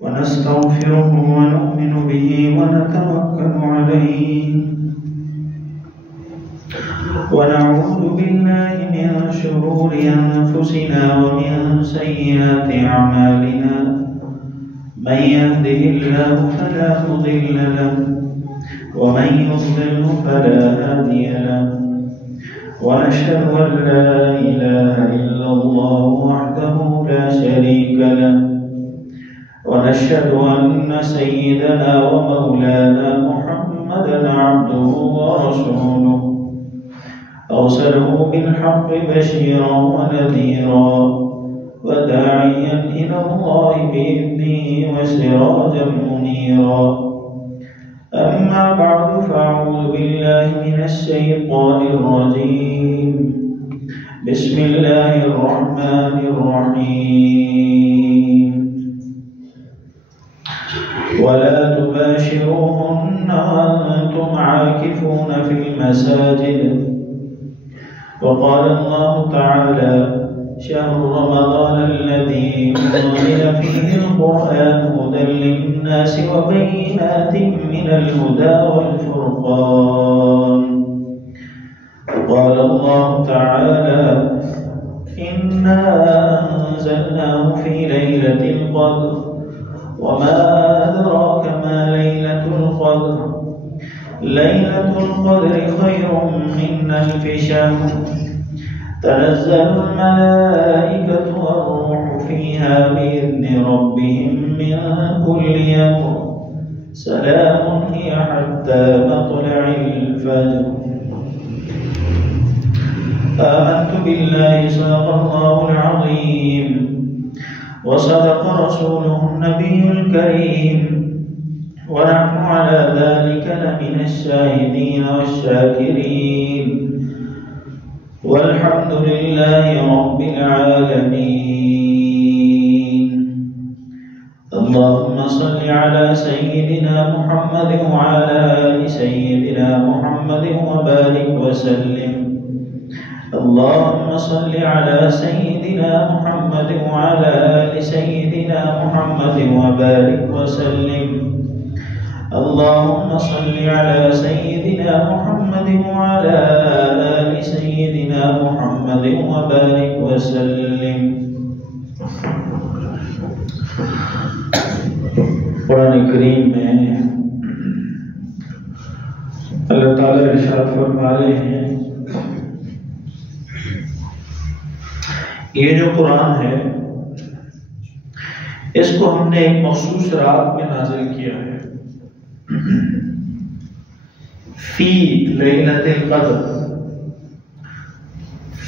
ونستغفره ونؤمن به ونتوكل عليه ونعوذ بالله من شرور أنفسنا ومن سيئات أعمالنا من يهده الله فلا مضل له ومن يضلل فلا هادي له ونشهد أن لا إله إلا الله وحده لا شريك له ونشهد أن سيدنا ومولانا محمدا عبده ورسوله أرسله بالحق بشيرا ونذيرا وداعيا إلى الله بإذنه وسراجا منيرا أما بعد فأعوذ بالله من الشيطان الرجيم بسم الله الرحمن الرحيم ولا تباشروهن وأنتم عاكفون في المساجد وقال الله تعالى شهر رمضان الذي أنزل فيه القرآن هدى للناس وبينات من الهدى والفرقان وقال الله تعالى إنا أنزلناه في ليلة القدر وما أدراك ما ليلة القدر ليلة القدر خير من ألف شهر تنزل الملائكة والروح فيها بإذن ربهم من كل أمر سلام هي حتى مطلع الفجر آمنت بالله صدق الله العظيم وصدق رسوله النبي الكريم ونحن على ذلك لمن الشاهدين والشاكرين والحمد لله رب العالمين اللهم صل على سيدنا محمد وعلى آل سيدنا محمد وبارك وسلم اللهم صل على سيدنا محمد وعلى آل سيدنا محمد وبارك وسلم اللهم صل على سيدنا محمد وعلى آل سيدنا محمد وبارك وسلم قرآن کریم میں اللہ تعالیٰ ارشاد فرما رہے ہیں یہ جو قرآن ہے اس کو ہم نے ایک مخصوص رات میں نازل کیا ہے فی لیلۃ القدر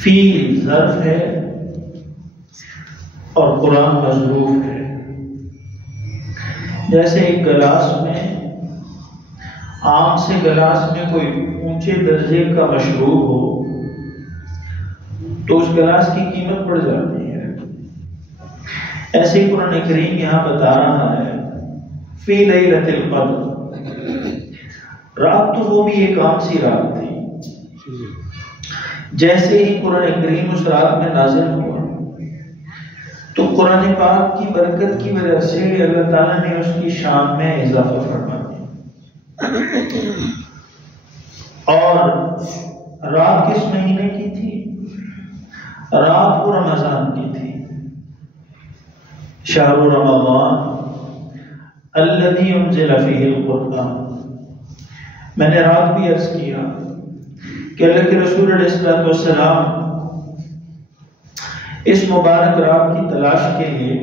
فی ظرف ہے اور قرآن مظروف ہے جیسے ایک گلاس میں عام سے گلاس میں کوئی اونچے درجے کا مشروب ہو تو اس گلاس کی قیمت بڑھ جاتی ہے ایسے ہی قرآن کریم یہاں بتا رہا ہے فی لیلۃ القدر رات تو وہ بھی ایک عام سی رات تھی جیسے ہی قرآن کریم اس رات میں نازل ہوا تو قرآن پاک کی برکت کی وجہ سے اللہ تعالیٰ نے اس کی شان میں اضافہ فرما دیا اور رات کس مہینے کی تھی رات کو رمضان کی تھی شہر رمضان الذی انزل فیہ القرآن میں نے رات بھی عرض کیا کہ اللہ کے رسول علیہ السلام اس مبارک رات کی تلاش کے لیے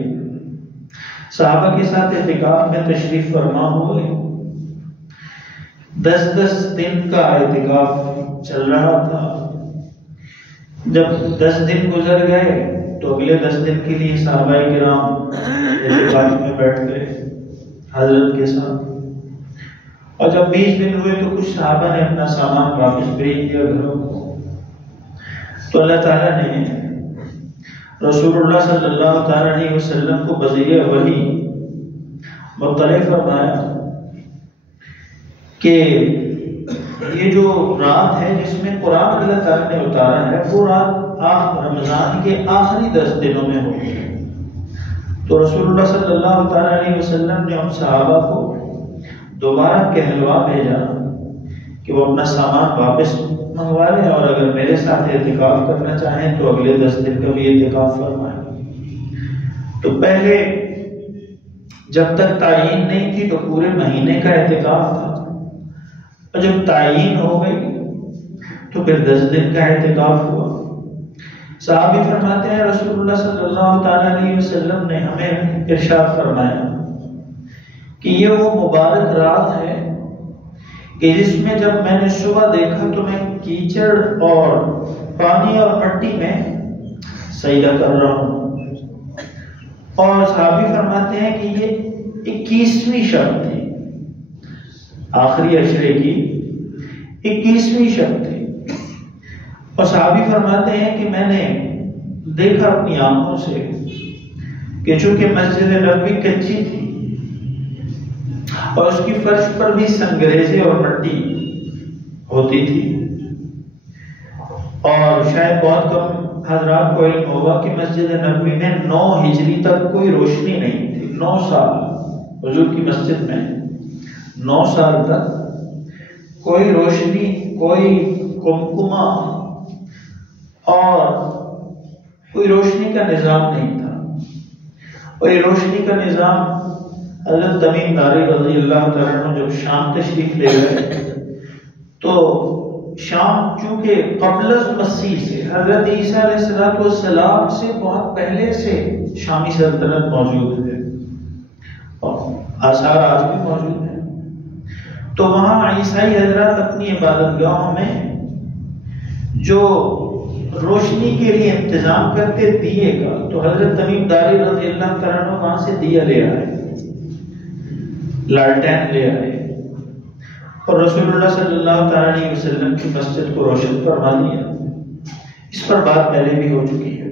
صحابہ کے ساتھ اعتکاف میں تشریف فرما ہوئے 10 دن کا اعتکاف چل رہا تھا جب 10 دن گزر گئے تو اگلے 10 دن کے لیے صحابہ کرام اعتکاف میں بیٹھ گئے حضرت کے ساتھ اور جب 20 دن ہوئے تو کچھ صحابہ نے اپنا سامان واپس بھیج دیا گھروں کو تو اللہ تعالیٰ نے رسول اللہ صلی اللہ تعالیٰ علیہ وسلم کو بذریعہ وحی مطلع فرمایا کہ یہ جو رات ہے جس میں قرآن اللہ تعالیٰ نے اتارا ہے وہ رات رمضان کے آخری 10 دنوں میں ہوتی ہے۔ تو رسول اللہ صلی اللہ تعالیٰ علیہ وسلم نے ان صحابہ کو دوبارہ کہلوا بھیجا کہ وہ اپنا سامان واپس منگوا لیں، اور اگر میرے ساتھ اعتکاف کرنا چاہیں تو اگلے 10 دن کا بھی اعتکاف فرمائیں۔ تو پہلے جب تک تعین نہیں تھی تو پورے مہینے کا اعتکاف تھا، اور جب تعین ہو گئی تو پھر 10 دن کا اعتکاف ہوا۔ صحابی فرماتے ہیں رسول اللہ صلی اللہ تعالیٰ علیہ وسلم نے ہمیں ارشاد فرمایا کہ یہ وہ مبارک رات ہے کہ جس میں جب میں نے صبح دیکھا تو میں کیچڑ اور پانی اور مٹی میں سجدہ کر رہا ہوں۔ اور صحابی فرماتے ہیں کہ یہ 21ویں شب تھی، آخری عشرے کی 21ویں شب تھی۔ اور صحابی فرماتے ہیں کہ میں نے دیکھا اپنی آنکھوں سے کہ چونکہ مسجد نبوی کچی تھی اور اس کی فرش پر بھی سنگریزے اور مٹی ہوتی تھی، اور شاید بہت کم حضرات کو علم ہوگا کہ مسجد نبوی میں 9 ہجری تک کوئی روشنی نہیں تھی۔ 9 سال حضور کی مسجد میں 9 سال تک کوئی روشنی، کوئی کمکما اور کوئی روشنی کا نظام نہیں تھا۔ اور یہ روشنی کا نظام حضرت تمیم داری رضی اللہ تعالیٰ عنہ جب شام تشریف لے گئے تو شام چونکہ قبل مسیح سے حضرت عیسیٰ علیہ السلام سے بہت پہلے سے شامی سلطنت موجود ہے اور آثار آج بھی موجود ہیں۔ تو وہاں عیسائی حضرات اپنی عبادت گاہوں میں جو روشنی کے لیے انتظام کرتے دیے کا، تو حضرت تمیم داری رضی اللہ تعالیٰ عنہ وہاں سے دیا لے آئے، لالٹین لے آئے، اور رسول اللہ صلی اللہ تعالیٰ علیہ وسلم کی مسجد کو روشن فرما دیا۔ اس پر بات پہلے بھی ہو چکی ہے۔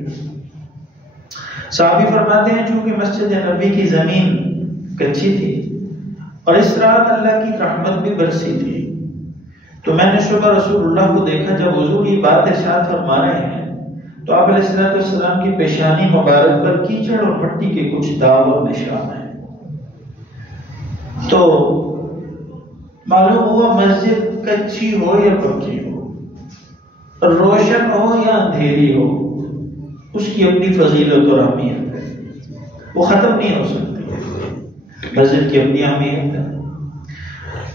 صحابی فرماتے ہیں چونکہ مسجد نبی کی زمین کچی تھی اور اس رات اللہ کی رحمت بھی برسی تھی، تو میں نے صبح رسول اللہ کو دیکھا جب حضور یہ بات ارشاد فرما رہے ہیں تو آپ علیہ السلام کی پیشانی مبارک پر کیچڑ اور مٹی کے کچھ داغ اور نشان ہیں۔ تو معلوم ہوا مسجد کچی ہو یا پکی ہو، روشن ہو یا اندھیری ہو، اس کی اپنی فضیلت اور اہمیت ہے، وہ ختم نہیں ہو سکتی۔ مسجد کی اپنی اہمیت ہے،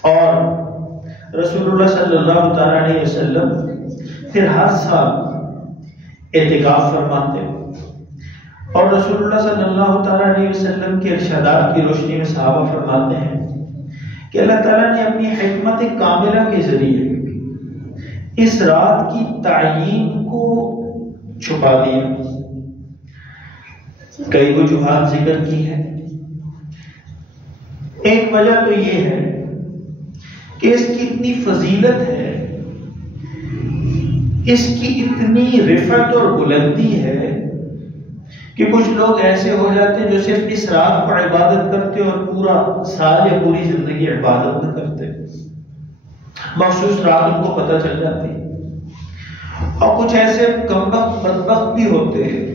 اور رسول اللہ صلی اللہ تعالیٰ علیہ وسلم پھر ہر سال اعتکاف فرماتے، اور رسول اللہ صلی اللہ تعالیٰ علیہ وسلم کے ارشادات کی روشنی میں صحابہ فرماتے ہیں کہ اللہ تعالیٰ نے اپنی حکمت کاملہ کے ذریعے اس رات کی تعین کو چھپا دیا۔ کئی وجوہات ذکر کی ہیں۔ ایک وجہ تو یہ ہے کہ اس کی اتنی فضیلت ہے، اس کی اتنی رفعت اور بلندی ہے کہ کچھ لوگ ایسے ہو جاتے جو صرف اس رات پر عبادت کرتے اور پورا سال یا پوری زندگی عبادت نہ کرتے، مخصوص رات ان کو پتہ چل جاتی، اور کچھ ایسے کمبخت بدبخت بھی ہوتے ہیں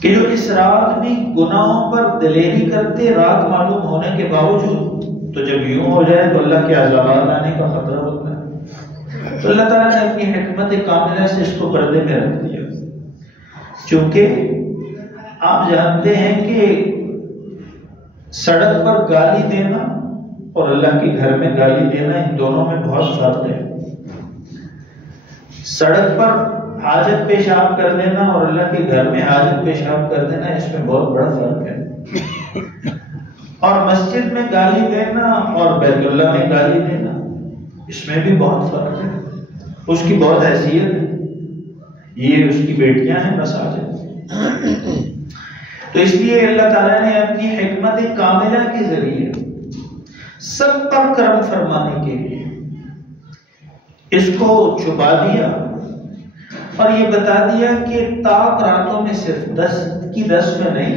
کہ جو اس رات بھی گناہوں پر دلیری کرتے رات معلوم ہونے کے باوجود، تو جب یوں ہو جائے تو اللہ کے عذابات آنے کا خطرہ ہوتا ہے۔ تو اللہ تعالیٰ نے اپنی حکمت کاملہ سے اس کو پردے میں رکھ دیا، چونکہ آپ جانتے ہیں کہ سڑک پر گالی دینا اور اللہ کے گھر میں گالی دینا، ان دونوں میں بہت فرق ہے۔ سڑک پر حاجت پیشاب کر دینا اور اللہ کے گھر میں حاجت پیشاب کر دینا، اس میں بہت بڑا فرق ہے۔ اور مسجد میں گالی دینا اور بیت اللہ میں گالی دینا، اس میں بھی بہت فرق ہے۔ اس کی بہت حیثیت ہے، یہ اس کی بیٹیاں ہیں مساجد۔ تو اس لیے اللہ تعالیٰ نے اپنی حکمت کاملہ کے ذریعے سب پر کرم فرمانے کے لیے اس کو چھپا دیا، اور یہ بتا دیا کہ طاق راتوں میں صرف 10 میں نہیں،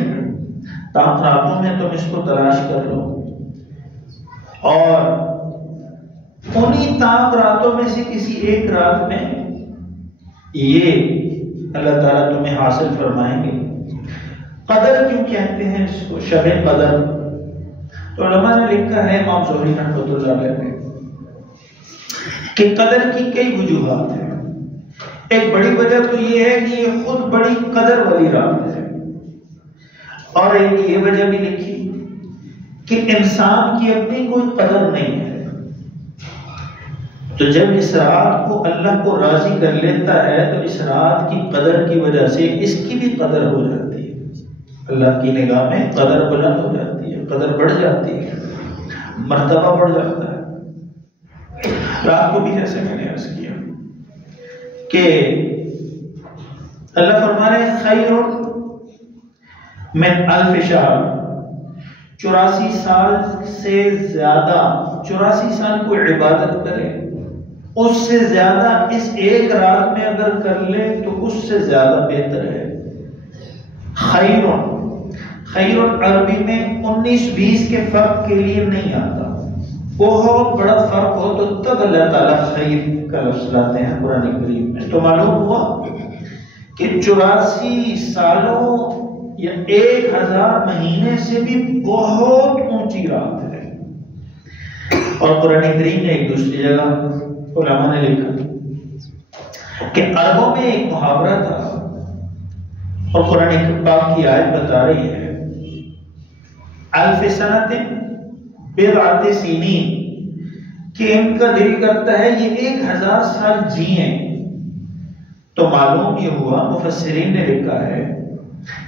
طاق راتوں میں تم اس کو تلاش کر لو، اور انہی طاق راتوں میں سے کسی ایک رات میں یہ اللہ تعالیٰ تمہیں حاصل فرمائیں گے۔ قدر کیوں کہتے ہیں اس کو شب قدر؟ تو علماء نے لکھا ہے، امام زہری رحمۃ اللہ علیہ نے، کہ قدر کی کئی وجوہات ہیں۔ ایک بڑی وجہ تو یہ ہے کہ یہ خود بڑی قدر والی رات ہے، اور ایک یہ وجہ بھی لکھی کہ انسان کی اپنی کوئی قدر نہیں ہے، تو جب اس رات کو اللہ کو راضی کر لیتا ہے تو اس رات کی قدر کی وجہ سے اس کی بھی قدر ہو جاتی ہے، اللہ کی نگاہ میں قدر بلند ہو جاتی ہے، قدر بڑھ جاتی ہے، مرتبہ بڑھ جاتا ہے۔ رات کو بھی جیسے میں نے عرض کیا کہ اللہ فرما رہے ہیں خیر من الف شہر، 84 سال سے زیادہ، 84 سال کو عبادت کرے، اس سے زیادہ اس ایک رات میں اگر کر لے تو اس سے زیادہ بہتر ہے۔ خیر عربی میں 19-20 کے فرق کے لیے نہیں آتا، بہت بڑا فرق ہو تو تب اللہ تعالیٰ خیر کا لفظ لاتے ہیں قرآن کریم میں۔ تو معلوم ہوا کہ 84 سالوں یا 1000 مہینے سے بھی بہت اونچی رات ہے۔ اور قرآن کریم نے ایک دوسری جگہ علماء نے لکھا کہ عربوں میں ایک محاورہ تھا، اور قرآن پاک کی آیت بتا رہی ہے الف سنۃ بضعۃ سنین، کہ ان کا دل کرتا ہے یہ 1000 سال جئیں۔ تو معلوم یہ ہوا، مفسرین نے لکھا ہے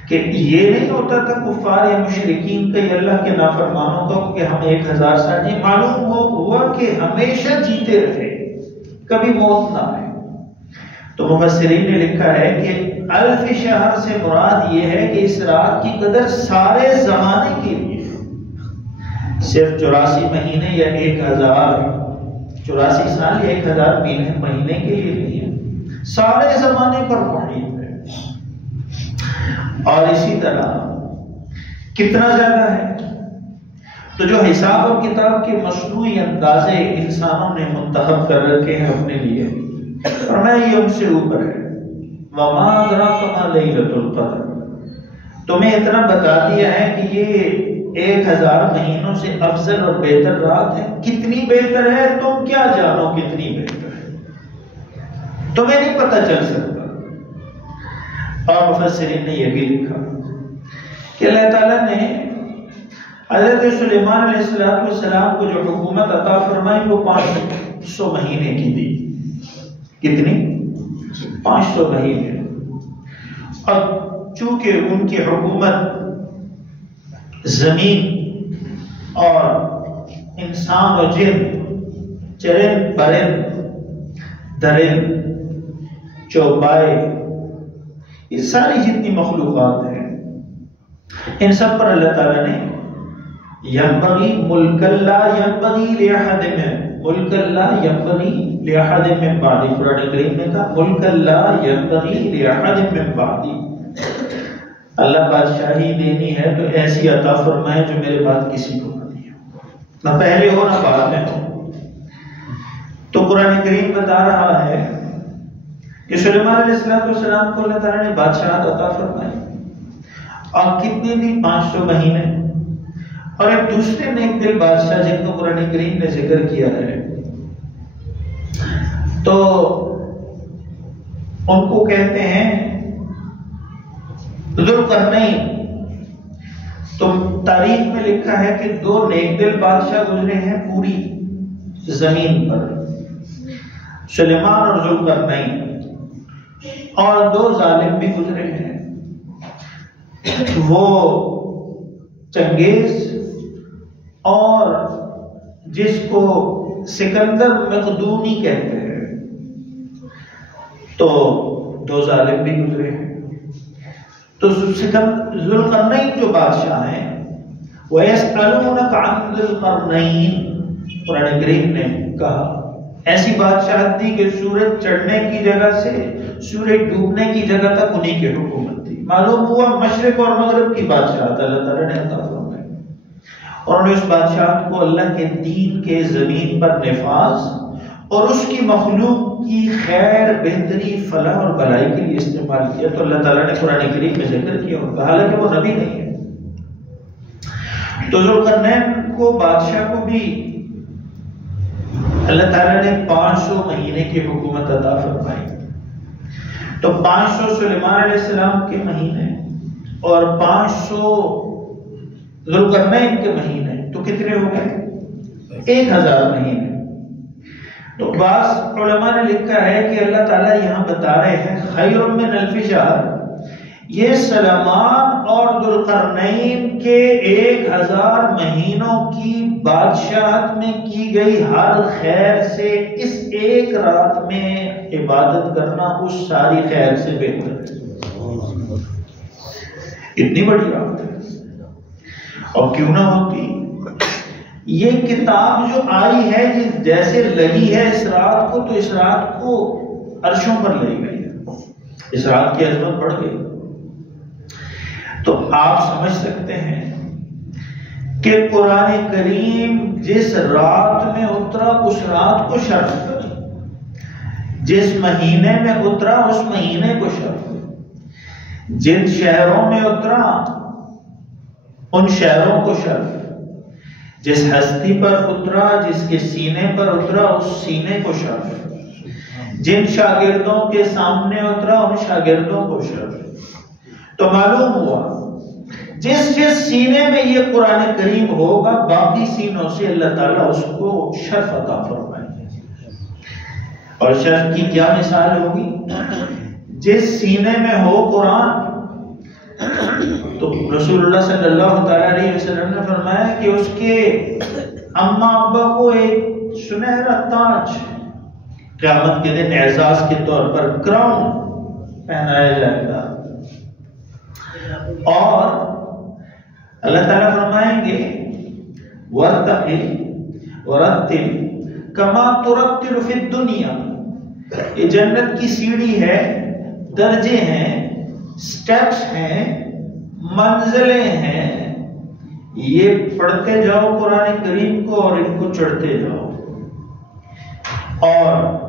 کہ یہ نہیں ہوتا تھا کفار یا مشرکین کا، یہ اللہ کے نافرمانوں کا کہ ہم 1000 سال جئیں، معلوم ہوا کہ ہمیشہ جیتے رہے، کبھی موت نہ آئے۔ تو مفسرین نے لکھا ہے کہ الف شہر سے مراد یہ ہے کہ اس رات کی قدر سارے زمانے کے لیے، صرف 84 مہینے یا 84 سال یا 1000 مہینے کے لیے نہیں ہے، سارے زمانے پر محیط ہے۔ اور اسی طرح کتنا زیادہ ہے، تو جو حساب اور کتاب کے مصنوعی اندازے انسانوں نے منتخب کر رکھے ہیں اپنے لیے، اور میں یہ ان سے اوپر ہے۔ وما ادراک ما لیلۃ القدر، تمہیں اتنا بتا دیا ہے کہ یہ 1000 مہینوں سے افضل اور بہتر رات ہے۔ کتنی بہتر ہے تم کیا جانو، کتنی بہتر ہے تمہیں نہیں پتہ چل سکتا۔ اور مفسرین نے یہ بھی لکھا کہ اللہ تعالیٰ نے حضرت سلیمان علیہ السلام کو جو حکومت عطا فرمائی وہ 500 مہینے کی دی۔ کتنی؟ 500 مہینے۔ اور چونکہ ان کی حکومت زمین اور انسان و جن، چرند پرند، درند چوپائے، یہ ساری جتنی مخلوقات ہیں ان سب پر اللہ تعالیٰ نے ينبغي ملک لا ينبغي لأحد من ملک لا ينبغي لأحد من بعدی، قرآن کریم نے کہا ملک لا ينبغي لأحد من بعدی، اللہ بادشاہی دینی ہے تو ایسی عطا فرمائے جو میرے بعد کسی کو نہ دی ہو، نہ پہلے ہو نہ بعد میں ہو۔ تو قرآن کریم بتا رہا ہے کہ سلیمان علیہ السلام کو اللہ تعالیٰ نے بادشاہت عطا فرمائی، اور کتنے دن؟ 500 مہینے۔ اور ایک دوسرے نیک دل بادشاہ جن کو قرآن کریم نے ذکر کیا ہے، تو ان کو کہتے ہیں ذوالقرنین۔ تو تاریخ میں لکھا ہے کہ 2 نیک دل بادشاہ گزرے ہیں پوری زمین پر، سلیمان اور ذوالقرنین، اور 2 ظالم بھی گزرے ہیں، وہ چنگیز اور جس کو سکندر مقدونی کہتے ہیں، تو 2 ظالم بھی گزرے ہیں۔ تو ذوالقرنین جو بادشاہ ہیں، وَيَسْأَلُونَكَ عَنْ ذِي الْقَرْنَيْنِ، قرآن کریم نے کہا ایسی بادشاہت تھی کہ سورج چڑھنے کی جگہ سے سورج ڈوبنے کی جگہ تک انہی کی حکومت تھی۔ معلوم ہوا مشرق اور مغرب کی بادشاہت اللہ تعالیٰ نے عطا فرمائی، اور انہوں نے اس بادشاہت کو اللہ کے دین کے زمین پر نفاذ اور اس کی مخلوق کی خیر بہتری فلاح اور بھلائی کے لیے استعمال کیا، تو اللہ تعالیٰ نے قرآن کریم میں ذکر کیا ان کا، حالانکہ وہ نبی نہیں ہے۔ تو ذوالقرنین کو بادشاہ کو بھی اللہ تعالیٰ نے 500 مہینے کی حکومت عطا فرمائی، تو 500 سلیمان علیہ السلام کے مہینے اور 500 ذوالقرنین کے مہینے، تو کتنے ہو گئے؟ 1000 مہینے۔ تو بعض علماء نے لکھا ہے کہ اللہ تعالیٰ یہاں بتا رہے ہیں خیر من الف شہر، یہ سلیمان اور ذوالقرنین کے 1000 مہینوں کی بادشاہت میں کی گئی ہر خیر سے اس ایک رات میں عبادت کرنا اس ساری خیر سے بہتر ہے۔ اتنی بڑی رات ہے، اور کیوں نہ ہوتی؟ یہ کتاب جو آئی ہے جیسے لگی ہے اس رات کو، تو اس رات کو عرشوں پر لے گئی ہے، اس رات کی عظمت بڑھ گئی۔ تو آپ سمجھ سکتے ہیں کہ قرآن کریم جس رات میں اترا اس رات کو شرف، جس مہینے میں اترا اس مہینے کو شرف، جن شہروں میں اترا ان شہروں کو شرف، جس ہستی پر اترا جس کے سینے پر اترا اس سینے کو شرف، جن شاگردوں کے سامنے اترا ان شاگردوں کو شرف۔ تو معلوم ہوا جس جس سینے میں یہ قرآن کریم ہوگا باقی سینوں سے اللہ تعالیٰ اس کو شرف عطا فرمائیں گے۔ اور شرف کی کیا مثال ہوگی؟ جس سینے میں ہو قرآن، تو رسول اللہ صلی اللہ تعالیٰ علیہ وسلم نے فرمایا کہ اس کے اماں ابا کو ایک سنہرا تاج قیامت کے دن اعزاز کے طور پر کراؤن پہنایا جائے گا، اور اللہ تعالیٰ فرمائیں گے وَارْتَقِلْ وَرَتِّلْ كَمَا تُرَتِّلُ فِي الدُّنْيَا۔ یہ جنت کی سیڑھی ہے، درجے ہیں، سٹیپس ہیں، منزلیں ہیں، یہ پڑھتے جاؤ قرآن کریم کو اور ان کو چڑھتے جاؤ۔ اور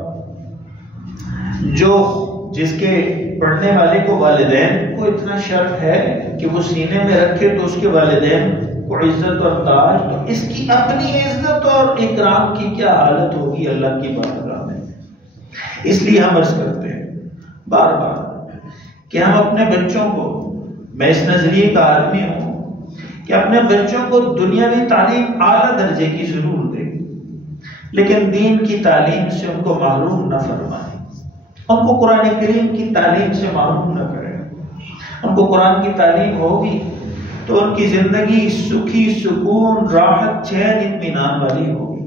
جس کے پڑھنے والے کو والدین کو اتنا شرف ہے کہ وہ سینے میں رکھے تو اس کے والدین کو عزت اور تاج، تو اس کی اپنی عزت اور اکرام کی کیا حالت ہوگی اللہ کی بارگاہ میں۔ اس لیے ہم عرض کرتے ہیں بار بار کہ ہم اپنے بچوں کو، میں اس نظریے کا آدمی ہوں کہ اپنے بچوں کو دنیاوی تعلیم اعلیٰ درجے کی ضرور دیں، لیکن دین کی تعلیم سے ان کو محروم نہ فرمائیں، ان کو قرآن کریم کی تعلیم سے محروم نہ کریں۔ ان کو قرآن کی تعلیم ہوگی تو ان کی زندگی سکھی، سکون، راحت، چین، اطمینان والی ہوگی۔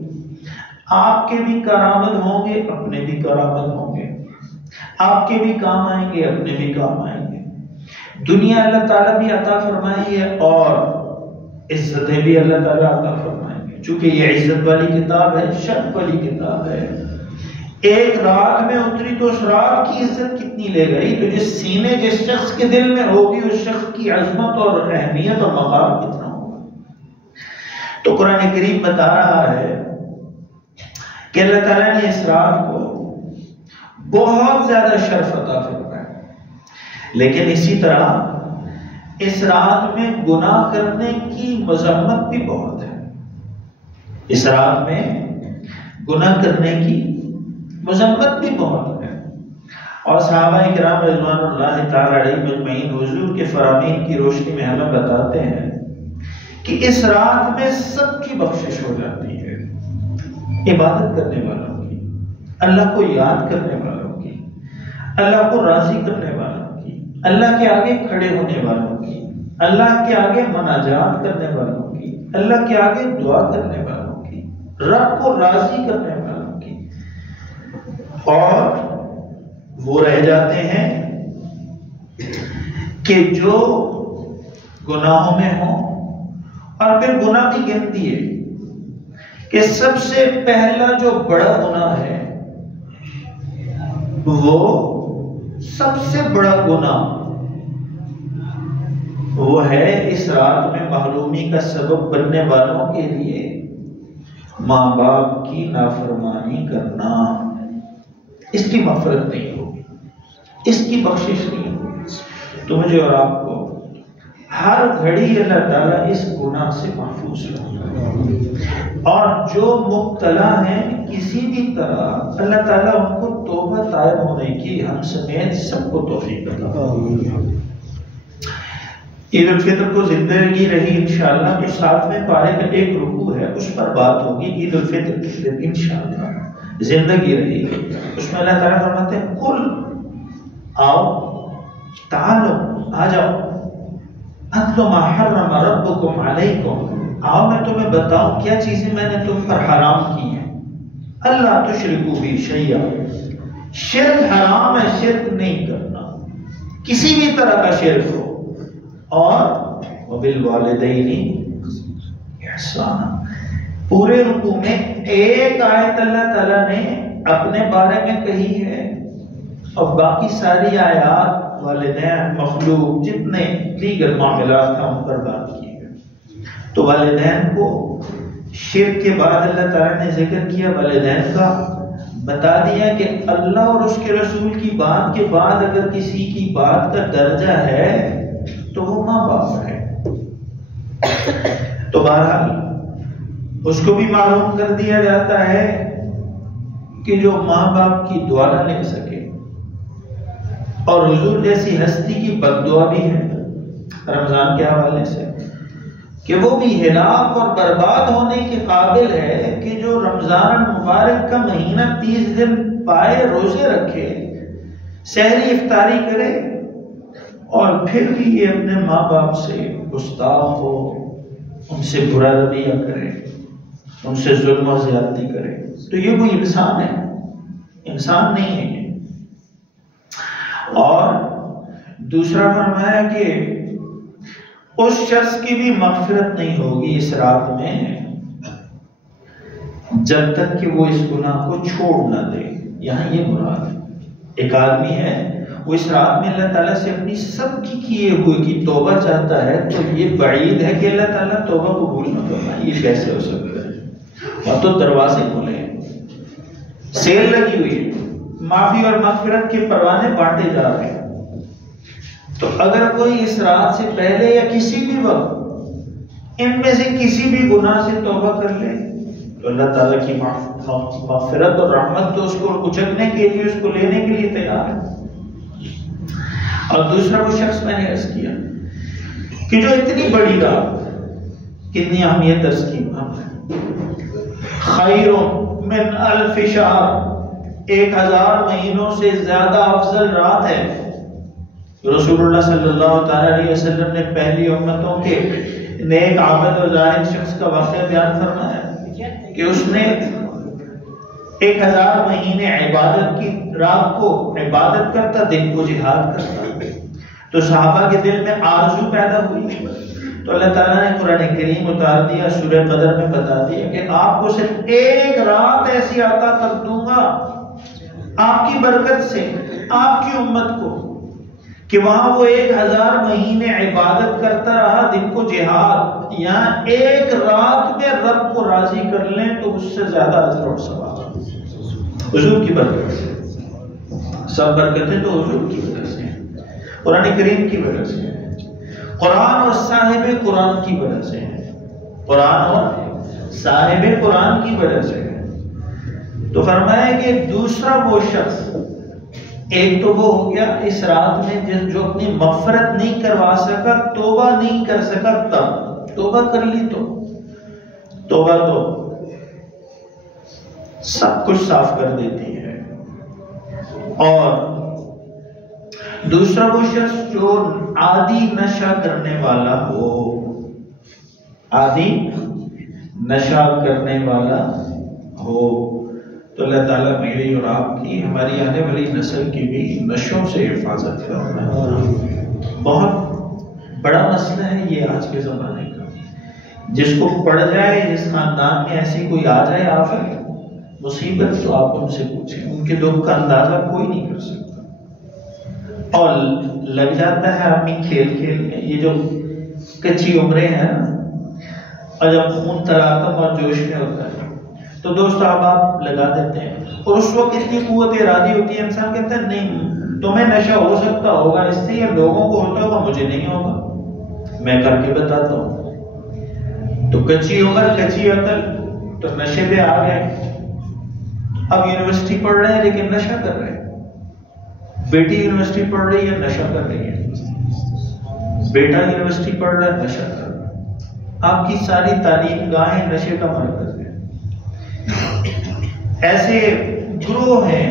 آپ کے بھی کارآمد ہوں گے، اپنے بھی کارآمد ہوں گے، آپ کے بھی کام آئیں گے، اپنے بھی کام آئیں گے۔ دنیا اللہ تعالیٰ بھی عطا فرمائیں گے اور عزتیں بھی اللہ تعالیٰ عطا فرمائیں گے، چونکہ یہ عزت والی کتاب ہے، شرف والی کتاب ہے۔ ایک رات میں اتری تو اس رات کی عزت کتنی لے گئی، تو جس سینے جس شخص کے دل میں ہوگی اس شخص کی عظمت اور اہمیت اور مقام کتنا ہوگا۔ تو قرآن کریم بتا رہا ہے کہ اللہ تعالیٰ نے اس رات کو بہت زیادہ شرف عطا فرمایا، لیکن اسی طرح اس رات میں گناہ کرنے کی مذمت بھی بہت ہے۔ اس رات میں گناہ کرنے کی مذمت بھی بہت ہے، اور صحابہ کرام رضوان اللہ تعالی علیہم اجمعین حضور کے فرامین کی روشنی میں ہمیں بتاتے ہیں کہ اس رات میں سب کی بخشش ہو جاتی ہے، عبادت کرنے والوں کی، اللہ کو یاد کرنے والوں کی، اللہ کو راضی کرنے والوں کی، اللہ کے آگے کھڑے ہونے والوں کی، اللہ کے آگے مناجات کرنے والوں کی، اللہ کے آگے دعا کرنے والوں کی، رب کو راضی کرنے والوں کی، اور وہ رہ جاتے ہیں کہ جو گناہوں میں ہوں۔ اور پھر گناہ بھی گنتی ہے کہ سب سے پہلا جو بڑا گناہ ہے وہ سب سے بڑا گناہ وہ ہے اس رات میں محرومی کا سبب بننے والوں کے لیے ماں باپ کی نافرمانی کرنا، اس کی مغفرت نہیں ہوگی، اس کی بخشش نہیں ہوگی۔ تو مجھے اور آپ کو ہر گھڑی اللہ تعالیٰ اس گناہ سے محفوظ رکھے، اور جو مبتلا ہیں کسی بھی طرح اللہ تعالیٰ ان کو توبہ طائب ہونے کی ہم سمیت سب کو توفیق عطا فرمائے۔ عید الفطر کو زندگی رہی انشاءاللہ تو 7ویں پارے کا ایک رکوع ہے، اس پر بات ہوگی عید الفطر کے دن انشاءاللہ، زندگی رہی اس میں اللہ تعالیٰ فرماتے ہیں قل آؤ تعالو، آ جاؤ، اتلو ما حرم ربکم علیکم، آؤ میں تمہیں بتاؤں کیا چیزیں میں نے تم پر حرام کی ہیں۔ اللہ تشرکو بی شیئا، شرک حرام ہے، شرک نہیں کرنا، کسی بھی طرح کا شرک ہو، اور وبالوالدین احسانا۔ پورے رکوع میں ایک آیت اللہ تعالیٰ نے اپنے بارے میں کہی ہے، اور باقی ساری آیات والدین، مخلوق، جتنے دیگر معاملات ہیں ان پر بات کی ہے۔ تو والدین کو شرک کے بعد اللہ تعالیٰ نے ذکر کیا، والدین کا بتا دیا کہ اللہ اور اس کے رسول کی بات کے بعد اگر کسی کی بات کا درجہ ہے تو وہ ماں باپ ہے۔ تو بہرحال اس کو بھی معلوم کر دیا جاتا ہے کہ جو ماں باپ کی دعا نہ لے سکے، اور حضور جیسی ہستی کی بددعا بھی ہے رمضان کے حوالے سے کہ وہ بھی ہلاک اور برباد ہونے کے قابل ہے کہ جو رمضان المبارک کا مہینہ 30 دن پائے، روزے رکھے، سحری افطاری کرے، اور پھر بھی یہ اپنے ماں باپ سے گستاخ ہو، ان سے برا رویہ کرے، ان سے ظلم و زیادتی کرے، تو یہ کوئی انسان ہے؟ انسان نہیں ہے یہ۔ اور دوسرا فرمایا کہ اس شخص کی بھی مغفرت نہیں ہوگی اس رات میں جب تک کہ وہ اس گناہ کو چھوڑ نہ دے۔ یہاں یہ مراد ہے، ایک آدمی ہے وہ اس رات میں اللہ تعالیٰ سے اپنی سب کی کیے ہوئے کی توبہ چاہتا ہے، تو یہ بعید ہے کہ اللہ تعالیٰ توبہ قبول نہ کرنا، یہ کیسے ہو سکتا ہے؟ اور تو دروازے کھلے ہیں، سیل لگی ہوئی ہے، معافی اور مغفرت کے پروانے بانٹے جا رہے ہیں۔ تو اگر کوئی اس رات سے پہلے یا کسی بھی وقت ان میں سے کسی بھی گناہ سے توبہ کر لے تو اللہ تعالیٰ کی مغفرت اور رحمت تو اس کو اچکنے کے لیے، اس کو لینے کے لیے تیار ہے۔ اور دوسرا وہ شخص میں نے عرض کیا کہ جو اتنی بڑی رات، کتنی اہمیت درس کی ہم نے، خیر من الف شہر، 1000 مہینوں سے زیادہ افضل رات ہے۔ رسول اللہ صلی اللہ تعالی علیہ وسلم نے پہلی امتوں کے نیک عابد اور زاہد شخص کا واقعہ بیان فرمایا کہ اس نے 1000 مہینے عبادت کی، رات کو عبادت کرتا، دن کو جہاد کرتا۔ تو صحابہ کے دل میں آرزو پیدا ہوئی، تو اللہ تعالیٰ نے قرآن کریم اتار دیا، سورہ قدر میں بتا دیا کہ آپ کو صرف ایک رات ایسی عطا کر دوں گا آپ کی برکت سے، آپ کی امت کو، کہ وہاں وہ 1000 مہینے عبادت کرتا رہا، دن کو جہاد، یہاں ایک رات میں رب کو راضی کر لیں تو اس سے زیادہ اجر اور ثواب حضور کی برکت سے۔ سب برکتیں تو حضور کی وجہ سے ہیں، قرآن کریم کی وجہ سے ہیں، قرآن اور صاحب قرآن کی وجہ سے ہیں، قرآن اور صاحب قرآن کی وجہ سے ہیں۔ تو فرمایا کہ دوسرا وہ شخص، ایک تو وہ ہو گیا اس رات میں جو اپنی مغفرت نہیں کروا سکا، توبہ نہیں کر سکا، تب توبہ کر لی تو توبہ تو سب کچھ صاف کر دیتی ہے۔ اور دوسرا وہ شخص جو عادی نشہ کرنے والا ہو، عادی نشہ کرنے والا ہو، تو اللہ تعالیٰ میری اور آپ کی، ہماری آنے والی نسل کی بھی نشوں سے حفاظت کرنا۔ بہت بڑا مسئلہ ہے یہ آج کے زمانے کا، جس کو پڑ جائے، جس خاندان میں ایسی کوئی آ جائے آفت، مصیبت، تو آپ ان سے پوچھیں، ان کے دکھ کا اندازہ کوئی نہیں کر سکتا۔ اور لگ جاتا ہے آدمی کھیل کھیل میں، یہ جو کچی عمریں ہیں نا، اور جب خون تراکم اور جوش میں ہوتا ہے تو دوست آپ لگا دیتے ہیں، اور اس وقت اتنی قوت ارادی ہوتی ہے، انسان کہتا ہے نہیں تمہیں نشہ ہو سکتا ہوگا اس سے، یا لوگوں کو ہوتا ہوگا، مجھے نہیں ہوگا، میں کر کے بتاتا ہوں۔ تو کچی عمر کچی عقل، تو نشے پہ آ گئے۔ اب یونیورسٹی پڑھ رہے ہیں لیکن نشہ کر رہے ہیں، بیٹی یونیورسٹی پڑھ رہی ہے نشہ کر رہی ہے، بیٹا یونیورسٹی پڑھ رہا ہے نشہ کر رہا ہے، آپ کی ساری تعلیم گاہیں نشے کا مرکز ہے۔ ایسے گروہ ہیں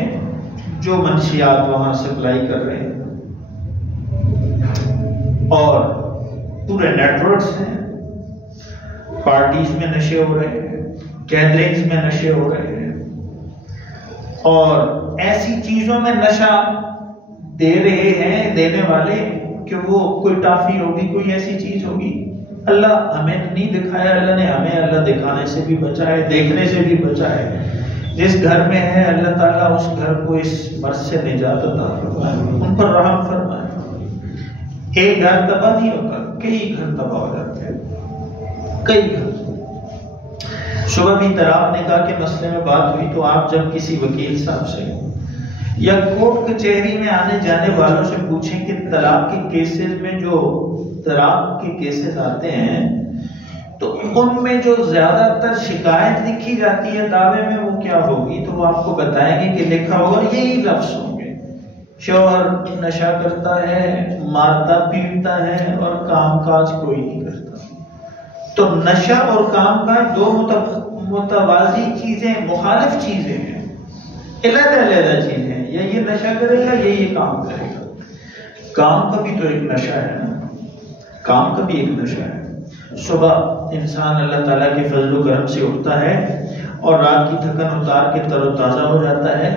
جو منشیات وہاں سپلائی کر رہے ہیں، اور پورے نیٹ ورکس ہیں، پارٹیز میں نشے ہو رہے ہیں، گیدرنگز میں نشے ہو رہے ہیں، اور ایسی چیزوں میں نشہ دے رہے ہیں دینے والے کہ وہ کوئی ٹافی ہوگی، کوئی ایسی چیز ہوگی۔ اللہ ہمیں نہیں دکھایا، اللہ نے ہمیں اللہ دکھانے سے بھی بچائے، دیکھنے سے بھی بچائے۔ جس گھر میں ہے اللہ تعالیٰ اس گھر کو اس مرض سے نجات عطا فرمائے، ان پر رحم فرمائے۔ ایک گھر تباہ نہیں ہوتا، کئی گھر تباہ ہو جاتے ہیں، کئی گھر۔ صبح بھی طلاق نکاح کے مسئلے میں بات ہوئی تو آپ جب کسی وکیل صاحب سے یا کورٹ کچہری میں آنے جانے والوں سے پوچھیں کہ طلاق کے کیسز میں جو طلاق کے کیسز آتے ہیں تو ان میں جو زیادہ تر شکایت لکھی جاتی ہے دعوے میں وہ کیا ہوگی، تو وہ آپ کو بتائیں گے کہ لکھا ہوگا یہی لفظ ہوں گے، شوہر نشہ کرتا ہے، مارتا پیٹتا ہے اور کام کاج کوئی نہیں کرتا۔ تو نشہ اور کام کاج دو متوازی چیزیں، مخالف چیزیں ہیں، علیحدہ علیحدہ چیزیں ہیں، یا یہ نشہ کرے گا یا یہ کام کرے گا۔ کام کا بھی تو ایک نشہ ہے نا، کام کا بھی ایک نشہ ہے۔ صبح انسان اللہ تعالیٰ کے فضل و کرم سے اٹھتا ہے اور رات کی تھکن اتار کے تر و تازہ ہو جاتا ہے،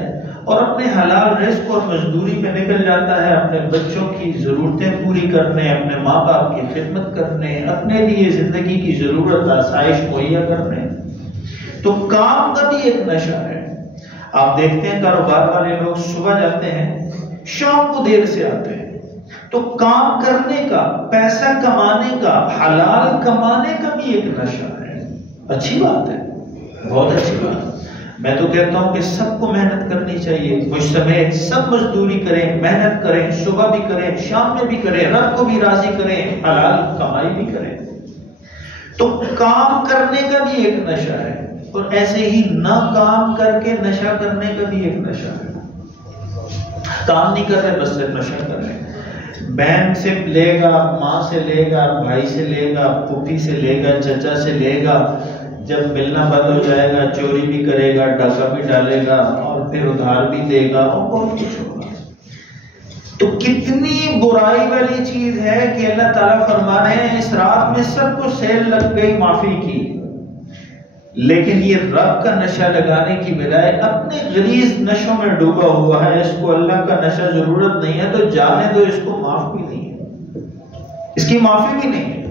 اور اپنے حلال رزق اور مزدوری پہ نکل جاتا ہے، اپنے بچوں کی ضرورتیں پوری کرنے، اپنے ماں باپ کی خدمت کرنے، اپنے لیے زندگی کی ضرورت آسائش مہیا کرنے۔ تو کام کا بھی ایک نشہ ہے۔ آپ دیکھتے ہیں کاروبار والے لوگ صبح جاتے ہیں، شام کو دیر سے آتے ہیں، تو کام کرنے کا، پیسہ کمانے کا، حلال کمانے کا بھی ایک نشہ ہے۔ اچھی بات ہے، بہت اچھی بات ہے۔ میں تو کہتا ہوں کہ سب کو محنت کرنی چاہیے، مجھ سمیت سب مزدوری کریں، محنت کریں، صبح بھی کریں، شام میں بھی کریں، رب کو بھی راضی کریں، حلال کمائی بھی کریں۔ تو کام کرنے کا بھی ایک نشہ ہے، اور ایسے ہی نہ کام کر کے نشہ کرنے کا بھی ایک نشہ ہے۔ کام نہیں کر رہے بس صرف نشہ کر رہے، بہن سے لے گا، ماں سے لے گا، بھائی سے لے گا، پھوپھی سے لے گا، چچا سے لے گا، جب ملنا بند ہو جائے گا چوری بھی کرے گا، ڈاکہ بھی ڈالے گا، اور پھر ادھار بھی دے گا، اور بہت کچھ ہوگا۔ تو کتنی برائی والی چیز ہے کہ اللہ تعالیٰ فرما رہے ہیں اس رات میں سب کو سیل لگ گئی معافی کی، لیکن یہ رب کا نشہ لگانے کی بجائے اپنے غلیظ نشوں میں ڈوبا ہوا ہے، اس کو اللہ کا نشہ ضرورت نہیں ہے تو جانے دو، اس کو معاف بھی نہیں ہے، اس کی معافی بھی نہیں ہے۔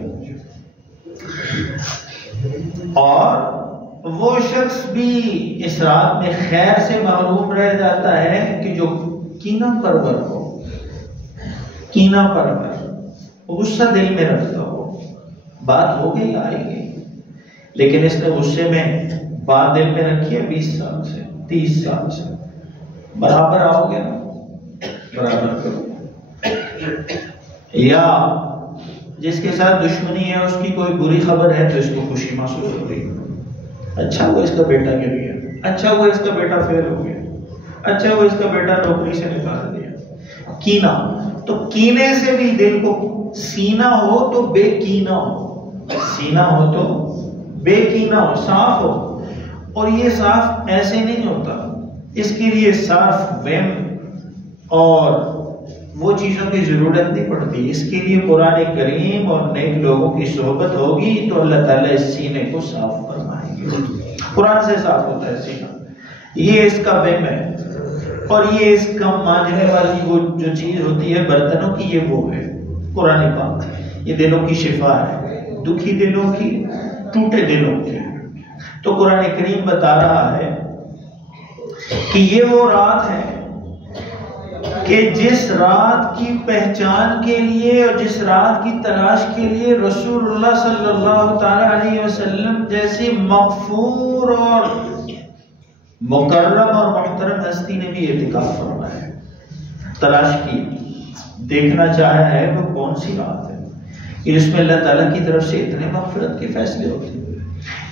اور وہ شخص بھی اس رات میں خیر سے محروم رہ جاتا ہے کہ جو کینہ پرور ہو، کینہ پرور، غصہ دل میں رکھتا ہو، بات ہو گئی آئے گئی، لیکن اس نے غصے میں بات دل میں رکھی ہے 20 سال سے 30 سال سے، برابر آؤ گے نا، برابر کرو۔ یا جس کے ساتھ دشمنی ہے اس کی کوئی بری خبر ہے تو اس کو خوشی محسوس ہو رہی ہے، اچھا وہ اس کا بیٹا گر گیا، اچھا وہ اس کا بیٹا فیل ہو گیا، اچھا وہ اس کا بیٹا نوکری سے نکال دیا۔ کینہ، تو کینے سے بھی دل کو، سینہ ہو تو بے کینہ ہو، سینہ ہو تو بے کینہ ہو، صاف ہو، اور یہ صاف ایسے نہیں ہوتا، اس کے لیے صاف ویم اور وہ چیزوں کی ضرورت نہیں پڑتی، اس کے لیے قرآن کریم اور نیک لوگوں کی صحبت ہوگی تو اللہ تعالیٰ اس سینے کو صاف فرمائیں گے۔ قرآن سے صاف ہوتا ہے سینہ، یہ اس کا ویم ہے، اور یہ اس کا مانجنے والی وہ جو چیز ہوتی ہے برتنوں کی، یہ وہ ہے قرآن پاک، یہ دلوں کی شفا ہے، دکھی دلوں کی، ٹوٹے دلوں کی۔ تو قرآن کریم بتا رہا ہے کہ یہ وہ رات ہے کہ جس رات کی پہچان کے لیے اور جس رات کی تلاش کے لیے رسول اللہ صلی اللہ تعالی علیہ وسلم جیسی مغفور اور مکرم اور محترم ہستی نے بھی اعتکاف فرمایا ہے، تلاش کی، دیکھنا چاہا ہے وہ کون سی رات ہے جس میں اللہ تعالیٰ کی طرف سے اتنے مغفرت کے فیصلے ہوتے ہیں،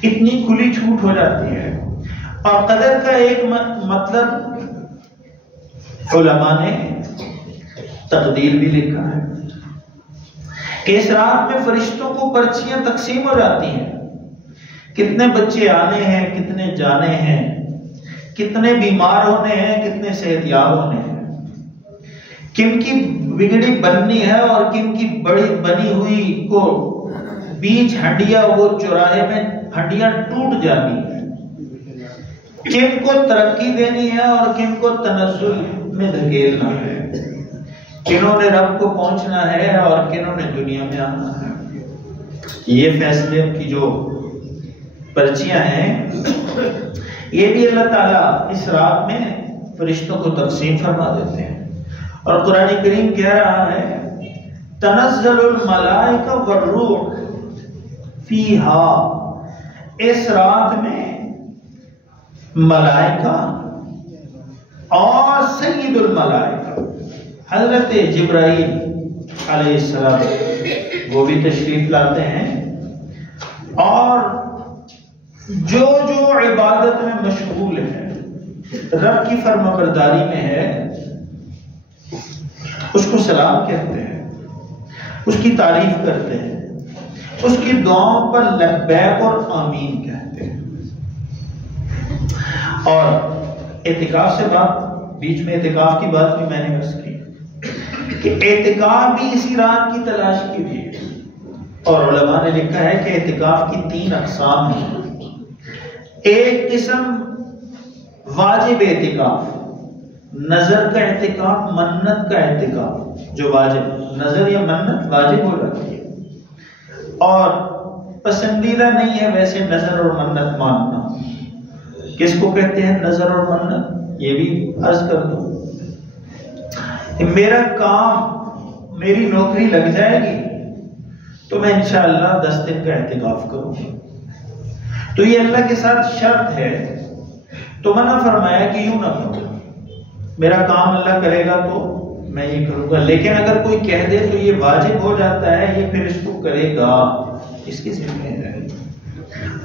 اتنی کھلی چھوٹ ہو جاتی ہے۔ اور قدر کا ایک مطلب علماء نے تقدیر بھی لکھا ہے کہ اس رات میں فرشتوں کو پرچیاں تقسیم ہو جاتی ہیں، کتنے بچے آنے ہیں، کتنے جانے ہیں، کتنے بیمار ہونے ہیں، کتنے صحت یاب ہونے ہیں، کن کی بگڑی بننی ہے اور کن کی بڑی بنی ہوئی کو بیچ ہڈیاں وہ چوراہے میں ہڈیاں ٹوٹ جاتی ہیں، کن کو ترقی دینی ہے اور کن کو تنزل میں دھکیلنا ہے، کنوں نے رب کو پہنچنا ہے اور کنوں نے دنیا میں آنا ہے۔ یہ فیصلے کی جو پرچیاں ہیں یہ بھی اللہ تعالیٰ اس رات میں فرشتوں کو تقسیم فرما دیتے ہیں۔ اور قرآن کریم کہہ رہا ہے تنزل الملائکہ والروح فیہا، اس رات میں ملائکہ اور سید الملائکہ حضرت جبرائیل علیہ السلام وہ بھی تشریف لاتے ہیں، اور جو عبادت میں مشغول ہے، رب کی فرمانبرداری میں ہے، اس کو سلام کہتے ہیں، اس کی تعریف کرتے ہیں، اس کی دعاؤں پر لبیک اور آمین کہتے ہیں۔ اور اعتکاف سے بات، بیچ میں اعتکاف کی بات بھی میں نے عرض کی کہ اعتکاف بھی اسی رات کی تلاش کی بھی ہے، اور علماء نے لکھا ہے کہ اعتکاف کی 3 اقسام ہیں۔ ایک قسم واجب اعتکاف، نظر کا اعتکاف، منت کا اعتکاف، جو واجب نظر یا منت واجب ہو جاتی ہے اور پسندیدہ نہیں ہے ویسے نظر اور منت ماننا۔ کس کو کہتے ہیں نظر اور منت؟ یہ بھی عرض کر دوں، میرا کام، میری نوکری لگ جائے گی تو میں انشاءاللہ 10 دن کا اعتکاف کروں گا، تو یہ اللہ کے ساتھ شرط ہے، تو منع فرمایا کہ یوں نہ کرو، میرا کام اللہ کرے گا تو میں یہ کروں گا، لیکن اگر کوئی کہہ دے تو یہ واجب ہو جاتا ہے، یہ پھر اس کو کرے گا، اس کی ذمہ ہے،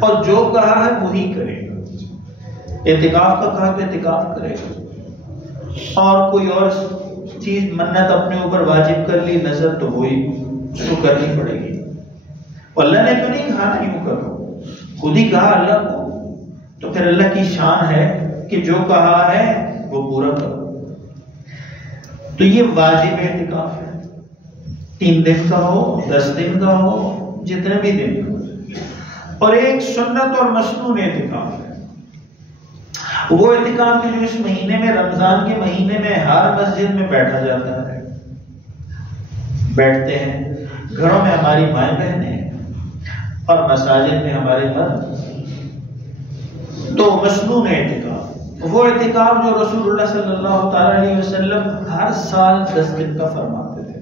اور جو کہا ہے وہی کرے گا۔ اعتکاف کا کہا تو اعتکاف کرے گا، اور کوئی اور چیز منت اپنے اوپر واجب کر لی، نظر، تو وہی اس کو کرنی پڑے گی۔ اللہ نے تو نہیں کہا یوں کرو، خود ہی کہا اللہ کو، تو پھر اللہ کی شان ہے کہ جو کہا ہے وہ پورا کرو۔ تو یہ واجب اعتکاف ہے، 3 دن کا ہو، 10 دن کا ہو، جتنے بھی دن ہو۔ اور ایک سنت اور مسنون اعتکاف ہے، وہ اعتکاف جو اس مہینے میں، رمضان کے مہینے میں ہر مسجد میں بیٹھا جاتا ہے، بیٹھتے ہیں، گھروں میں ہماری مائیں بہنیں اور مساجد میں ہمارے مرد۔ تو مسنون اعتکاف، وہ اعتکاف جو رسول اللہ صلی اللہ تعالی علیہ وسلم ہر سال 10 دن کا فرماتے تھے،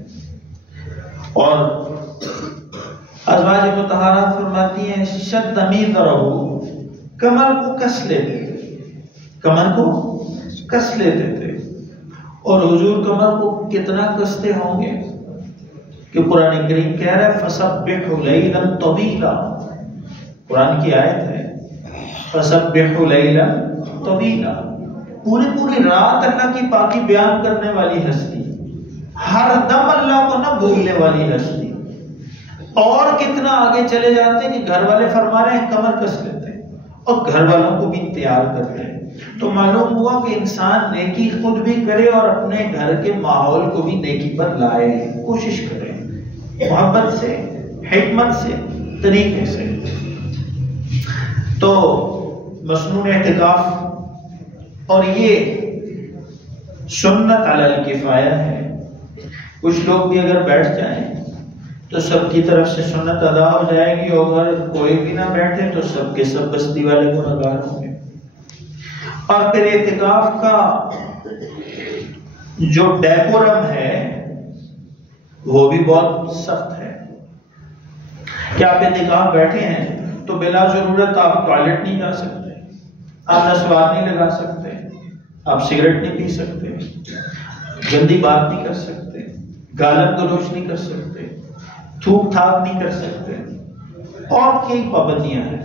اور ازواج مطہرات فرماتی ہیں شد میذرہ، کمر کو کس لیتے تھے، کمر کو کس لیتے تھے، اور حضور کمر کو کتنا کستے ہوں گے کہ قرآن کریم کہہ رہا ہے فَسَبِّحُ لَيْلًا طَوِيلًا، قرآن کی آیت ہے فَسَبِّحُ لَيْلًا طَوِيلًا، پوری رات اللہ کی پاکی بیان کرنے والی ہستی، ہر دم اللہ کو نہ بھولنے والی ہستی۔ اور کتنا آگے چلے جاتے ہیں کہ گھر والے فرما رہے ہیں کمر کس لیتے ہیں، اور گھر والوں کو بھی تیار کرتے ہیں۔ تو معلوم ہوا کہ انسان نیکی خود بھی کرے اور اپنے گھر کے ماحول کو بھی نیکی پر لائے، کوشش کرے، محبت سے، حکمت سے، طریقے سے۔ تو مسنون اعتکاف، اور یہ سنت علی الکفایہ ہے، کچھ لوگ بھی اگر بیٹھ جائیں تو سب کی طرف سے سنت ادا ہو جائے گی، اور اگر کوئی بھی نہ بیٹھے تو سب کے سب بستی والے گنہگار ہوں گے۔ اور پھر اعتکاف کا جو ڈیکورم ہے وہ بھی بہت سخت ہے کہ آپ اعتکاف بیٹھے ہیں تو بلا ضرورت آپ ٹوائلٹ نہیں جا سکتے، آپ نسوار نہیں لگا سکتے، آپ سگریٹ نہیں پی سکتے، گندی بات نہیں کر سکتے، گالم گلوچ نہیں کر سکتے، تھوک تھاک نہیں کر سکتے، اور کئی پابندیاں ہیں۔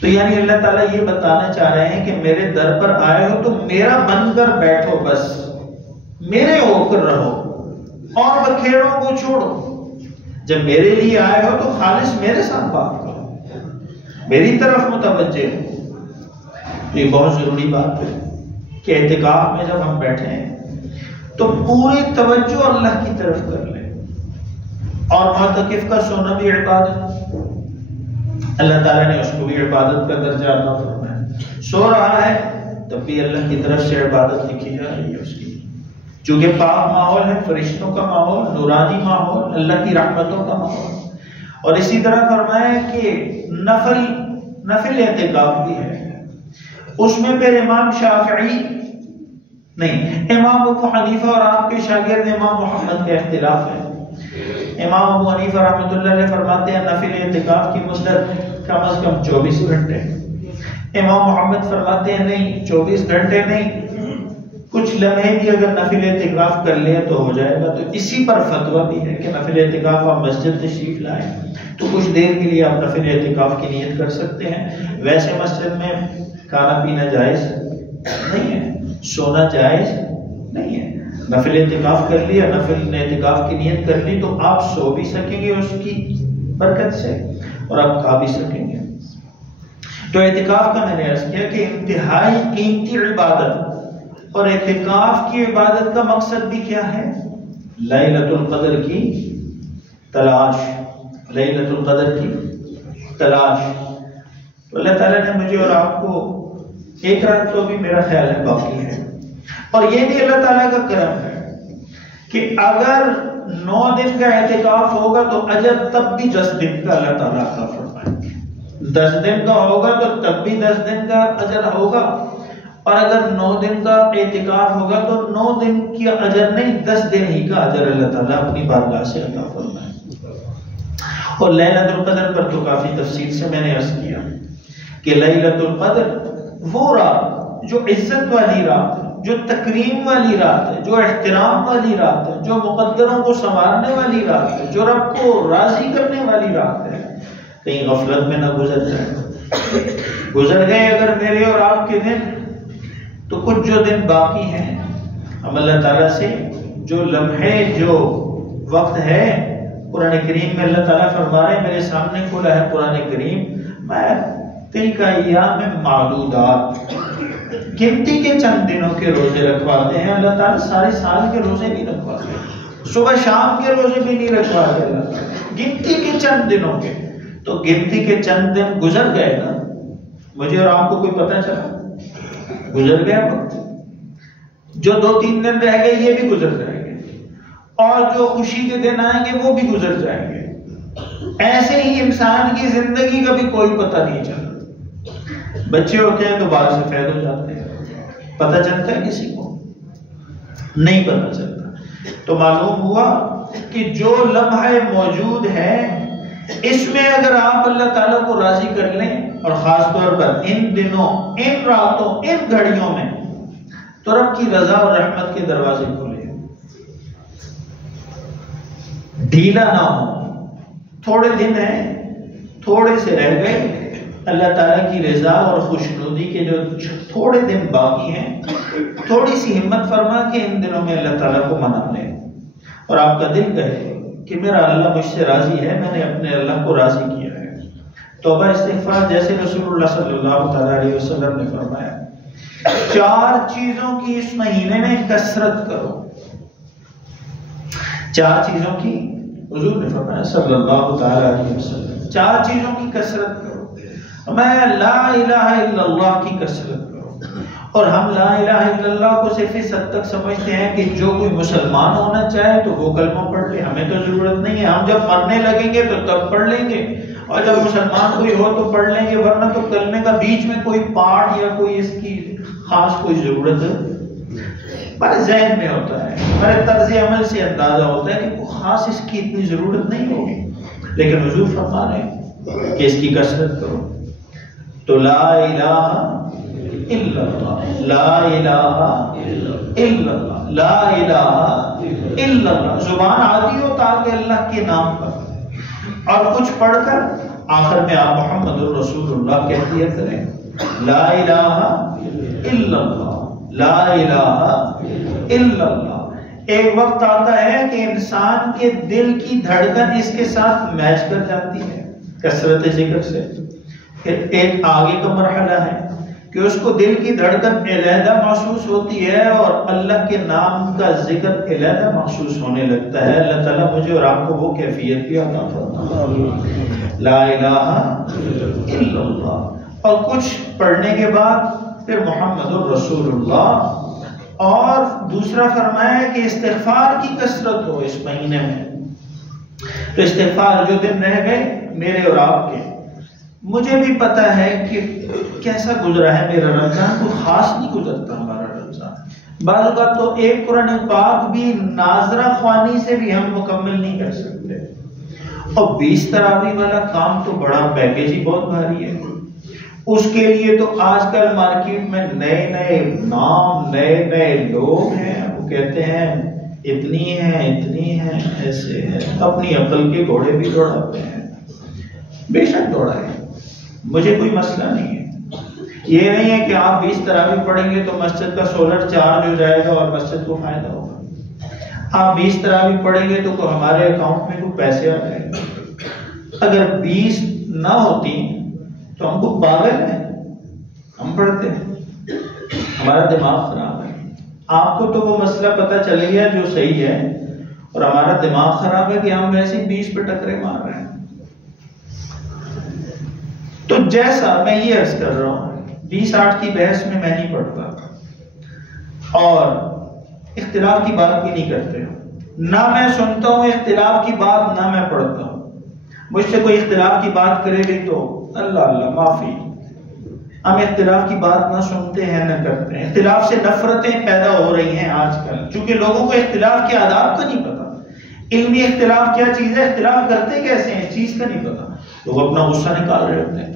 تو یعنی اللہ تعالیٰ یہ بتانا چاہ رہے ہیں کہ میرے در پر آئے ہو تو میرا بن کر بیٹھو، بس میرے ہو کر رہو اور بکھیڑوں کو چھوڑو۔ جب میرے لیے آئے ہو تو خالص میرے ساتھ بات کرو، میری طرف متوجہ ہو۔ تو یہ بہت ضروری بات ہے کہ اعتکاف میں جب ہم بیٹھے ہیں تو پوری توجہ اللہ کی طرف کر لیں۔ اور معتکف کا سونا بھی عبادت، اللہ تعالیٰ نے اس کو بھی عبادت کا درجہ عطا فرمایا۔ سو رہا ہے تب بھی اللہ کی طرف سے عبادت لکھی جا رہی ہے اس کی، چونکہ پاک ماحول ہے، فرشتوں کا ماحول، نورانی ماحول، اللہ کی رحمتوں کا ماحول۔ اور اسی طرح فرمایا کہ نفل اعتکاف بھی ہے، اس میں پھر امام شافعی نہیں، امام ابو حنیفہ اور آپ کے شاگرد امام محمد کا اختلاف ہے۔ امام ابو حنیفہ رحمۃ اللہ علیہ فرماتے ہیں نفل اعتکاف کی مدت کم از کم 24 گھنٹے، امام محمد فرماتے ہیں نہیں 24 گھنٹے نہیں، کچھ لمحے بھی اگر نفل اعتکاف کر لیں تو ہو جائے گا۔ تو اسی پر فتویٰ بھی ہے کہ نفل اعتکاف آپ مسجد تشریف لائیں تو کچھ دیر کے لیے آپ نفل اعتکاف کی نیت کر سکتے ہیں۔ ویسے مسجد میں کھانا پینا جائز نہیں ہے، سونا جائز نہیں ہے۔ نفل اعتکاف کر لیا، نفل اعتکاف کی نیت کر لی تو آپ سو بھی سکیں گے اس کی برکت سے اور آپ کھا بھی سکیں گے۔ تو اعتکاف کا میں نے عرض کیا کہ انتہائی قیمتی عبادت، اور اعتکاف کی عبادت کا مقصد بھی کیا ہے؟ لیلۃ القدر کی تلاش، لیلۃ القدر کی تلاش۔ تو اللہ تعالیٰ نے مجھے اور آپ کو ایک رات تو بھی میرا خیال ہے باقی ہے، اور یہ بھی اللہ تعالیٰ کا کرم ہے کہ اگر 9 دن کا اعتکاف ہوگا تو اجر تب بھی 10 دن کا اللہ تعالیٰ عطا فرمائے گا۔ 10 دن کا ہوگا تو تب بھی 10 دن کا اجر ہوگا، اور اگر 9 دن کا اعتکاف ہوگا تو 9 دن کی اجر نہیں 10 دن ہی کا اجر اللہ تعالیٰ اپنی بارگاہ سے عطا فرمائے گا۔ اور لیلۃ القدر پر تو کافی تفصیل سے میں نے عرض کیا کہ لیلۃ القدر وہ رات جو عزت والی رات ہے، جو تکریم والی رات ہے، جو احترام والی رات ہے، جو مقدروں کو سنوارنے والی رات ہے، جو رب کو راضی کرنے والی رات ہے، کہیں غفلت میں نہ گزر جائے۔ گزر گئے اگر میرے اور آپ کے دن تو کچھ جو دن باقی ہیں ہم اللہ تعالیٰ سے جو لمحے جو وقت ہے، قرآن کریم میں اللہ تعالیٰ فرما رہے ہیں، میرے سامنے کھلا ہے قرآن کریم، میں تلک ایام معدودات، گنتی کے چند دنوں کے روزے رکھواتے ہیں اللہ تعالیٰ، سارے سال کے روزے نہیں رکھواتے، صبح شام کے روزے بھی نہیں رکھواتے اللہ تعالیٰ، گنتی کے چند دنوں کے۔ تو گنتی کے چند دن گزر گئے نا، مجھے اور آپ کو کوئی پتہ چلا؟ گزر گیا وقت۔ جو 2-3 دن رہ گئے یہ بھی گزر جائیں گے، اور جو خوشی کے دن آئیں گے وہ بھی گزر جائیں گے۔ ایسے ہی انسان کی زندگی کا بھی کوئی پتہ نہیں چلتا۔ بچے ہوتے ہیں تو بال سفید ہو جاتے ہیں، پتہ چلتا ہے کسی کو؟ نہیں پتہ چلتا۔ تو معلوم ہوا کہ جو لمحہ موجود ہے اس میں اگر آپ اللہ تعالیٰ کو راضی کر لیں، اور خاص طور پر ان دنوں، ان راتوں، ان گھڑیوں میں، تو رب کی رضا اور رحمت کے دروازے کھلے۔ ڈھیلا نہ ہو، تھوڑے دن ہیں، تھوڑے سے رہ گئے، اللہ تعالیٰ کی رضا اور خوشنودی کے جو تھوڑے دن باقی ہیں، تھوڑی سی ہمت فرما کہ ان دنوں میں اللہ تعالیٰ کو منا لیں، اور آپ کا دل کہے کہ میرا اللہ مجھ سے راضی ہے، میں نے اپنے اللہ کو راضی کیا ہے۔ توبہ استغفار جیسے رسول اللہ صلی اللہ تعالیٰ علیہ وسلم نے فرمایا، 4 چیزوں کی اس مہینے میں کثرت کرو۔ 4 چیزوں کی حضور نے فرمایا صلی اللہ تعالیٰ علیہ وسلم، 4 چیزوں کی کثرت کرو۔ میں لا الہ الا اللہ کی کثرت کرو، اور ہم لا الہ الا اللہ کو صرف اس حد تک سمجھتے ہیں کہ جو کوئی مسلمان ہونا چاہے تو وہ کلمہ پڑھ لے، ہمیں تو ضرورت نہیں ہے، ہم جب مرنے لگیں گے تو تب پڑھ لیں گے، اور جب مسلمان کوئی ہو تو پڑھ لیں گے، ورنہ تو کلمے کا بیچ میں کوئی پارٹ یا کوئی اس کی خاص کوئی ضرورت ہمارے ذہن میں ہوتا ہے، ہمارے طرز عمل سے اندازہ ہوتا ہے کہ کوئی خاص اس کی اتنی ضرورت نہیں ہوگی، لیکن حضور فرما رہے ہیں کہ اس کی کثرت کرو۔ تو لا الہ الا اللہ، لا الہ الا اللہ، لا الہ الا اللہ. زبان عادی ہو تاکہ اللہ کے نام پر، اور کچھ پڑھ کر آخر میں آپ محمد الرسول اللہ کہہ دیا کریں. لا الہ الا اللہ، لا الہ الا اللہ. ایک وقت آتا ہے کہ انسان کے دل کی دھڑکن اس کے ساتھ میچ کر جاتی ہے کثرت ذکر سے. پھر ایک آگے کا مرحلہ ہے کہ اس کو دل کی دھڑکن علیحدہ محسوس ہوتی ہے اور اللہ کے نام کا ذکر علیحدہ محسوس ہونے لگتا ہے. اللہ تعالیٰ مجھے اور آپ کو وہ کیفیت بھی عطا فرمائے. لا الہ الا اللہ. اور کچھ پڑھنے کے بعد پھر محمد الرسول اللہ. اور دوسرا فرمایا کہ استغفار کی کثرت ہو اس مہینے میں. تو استغفار جو دن رہ گئے میرے اور آپ کے، مجھے بھی پتا ہے کہ کیسا گزرا ہے میرا رمضان. کوئی خاص نہیں گزرتا ہمارا رمضان. بعض اوقات تو ایک قرآن پاک بھی ناظرہ خوانی سے بھی ہم مکمل نہیں کر سکتے. اور 20 تراویح والا کام تو بڑا پیکیج ہی بہت بھاری ہے. اس کے لیے تو آج کل مارکیٹ میں نئے نئے نام، نئے نئے لوگ ہیں. وہ کہتے ہیں اتنی ہیں ایسے ہیں. اپنی عقل کے گھوڑے بھی دوڑاتے ہیں. بے شک دوڑائیں، مجھے کوئی مسئلہ نہیں ہے. یہ نہیں ہے کہ آپ 20 تراویح پڑھیں گے تو مسجد کا سولر چارج ہو جائے گا اور مسجد کو فائدہ ہوگا. آپ 20 تراویح پڑھیں گے تو ہمارے اکاؤنٹ میں کوئی پیسے آ جائیں گے. اگر 20 نہ ہوتی تو ہم کو پاگل ہیں، ہم پڑھتے ہیں. ہمارا دماغ خراب ہے. آپ کو تو وہ مسئلہ پتہ چل گیا جو صحیح ہے، اور ہمارا دماغ خراب ہے کہ ہم ویسے 20 پہ ٹکرے مار رہے ہیں. تو جیسا میں یہ عرض کر رہا ہوں، 20-8 کی بحث میں نہیں پڑھتا اور اختلاف کی بات بھی نہیں کرتے. نہ میں سنتا ہوں اختلاف کی بات، نہ میں پڑھتا ہوں. مجھ سے کوئی اختلاف کی بات کرے بھی تو اللہ معافی. ہم اختلاف کی بات نہ سنتے ہیں نہ کرتے ہیں. اختلاف سے نفرتیں پیدا ہو رہی ہیں آج کل، چونکہ لوگوں کو اختلاف کے آداب کا نہیں پتا. علمی اختلاف کیا چیز ہے، اختلاف کرتے کیسے ہیں، اس چیز کا نہیں پتا. لوگ اپنا غصہ نکال رہے ہوتے ہیں،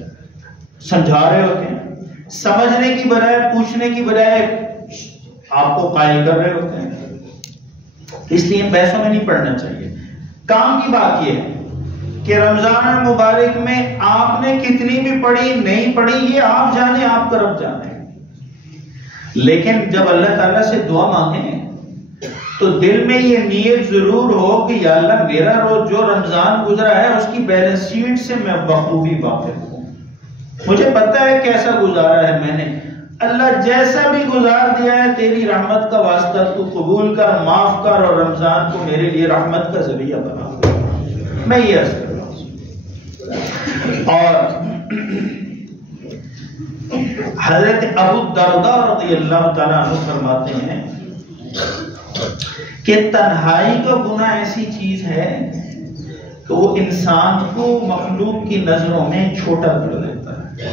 سمجھا رہے ہوتے ہیں، سمجھنے کی بجائے پوچھنے کی بجائے آپ کو قائل کر رہے ہوتے ہیں. اس لیے بحثوں میں نہیں پڑھنا چاہیے. کام کی بات یہ ہے کہ رمضان المبارک میں آپ نے کتنی بھی پڑھی نہیں پڑھی یہ آپ جانے، آپ کا رب جانے. لیکن جب اللہ تعالیٰ سے دعا مانگیں تو دل میں یہ نیت ضرور ہو کہ یا اللہ میرا روز جو رمضان گزرا ہے اس کی بیلنس شیٹ سے میں بخوبی واقف ہوں. مجھے پتہ ہے کیسا گزارا ہے میں نے. اللہ جیسا بھی گزار دیا ہے تیری رحمت کا واسطہ تو قبول کر، معاف کر، اور رمضان کو میرے لیے رحمت کا ذریعہ بنا. میں یہ عرض کر رہا ہوں. اور حضرت ابو الدرداء رضی اللہ تعالیٰ عنہ فرماتے ہیں کہ تنہائی کا گناہ ایسی چیز ہے کہ وہ انسان کو مخلوق کی نظروں میں چھوٹا کر دیتا ہے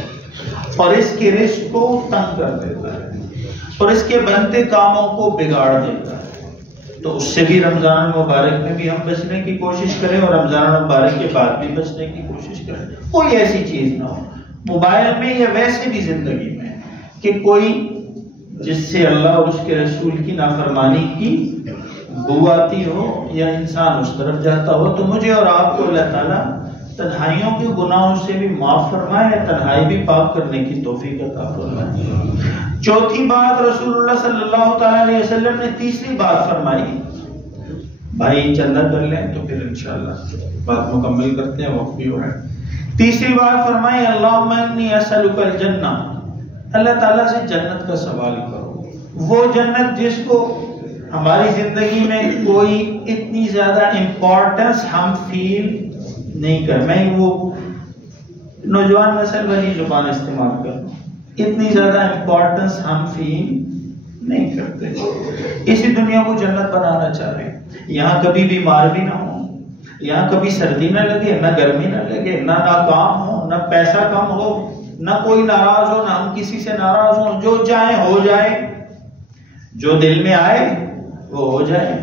اور اس کے رزق کو تنگ کر دیتا ہے اور اس کے بنتے کاموں کو بگاڑ دیتا ہے. تو اس سے بھی رمضان مبارک میں بھی ہم بچنے کی کوشش کریں اور رمضان مبارک کے بعد بھی بچنے کی کوشش کریں. کوئی ایسی چیز نہ ہو موبائل میں یا ویسے بھی زندگی میں کہ کوئی جس سے اللہ اور اس کے رسول کی نافرمانی کی بو آتی ہو یا انسان اس طرف جاتا ہو. تو مجھے اور آپ کو اللہ تعالیٰ تنہائیوں کے گناہوں سے بھی معاف فرمائے، تنہائی بھی پاک کرنے کی توفیق عطا فرمائے. چوتھی بات رسول اللہ صلی اللہ تعالیٰ علیہ وسلم نے تیسری بات فرمائی. بھائی چندہ کر لیں تو پھر انشاءاللہ بات مکمل کرتے ہیں، وقت بھی ہو رہا ہے. تیسری بات فرمائی اللہم انی اسألک الجنہ. اللہ تعالیٰ سے جنت کا سوال کرو، وہ جنت جس کو ہماری زندگی میں کوئی اتنی زیادہ امپورٹنس ہم فیل نہیں کر. میں وہ نوجوان نسل والی زبان استعمال کروں، اتنی زیادہ امپورٹنس ہم فیل نہیں کرتے. اسی دنیا کو جنت بنانا چاہ رہے ہیں. یہاں کبھی بیمار بھی نہ ہو، یہاں کبھی سردی نہ لگے، نہ گرمی نہ لگے، نہ ناکام ہو، نہ پیسہ کم ہو، نہ کوئی ناراض ہو، نہ ہم کسی سے ناراض ہوں. جو چاہے ہو جائے، جو دل میں آئے وہ ہو جائے.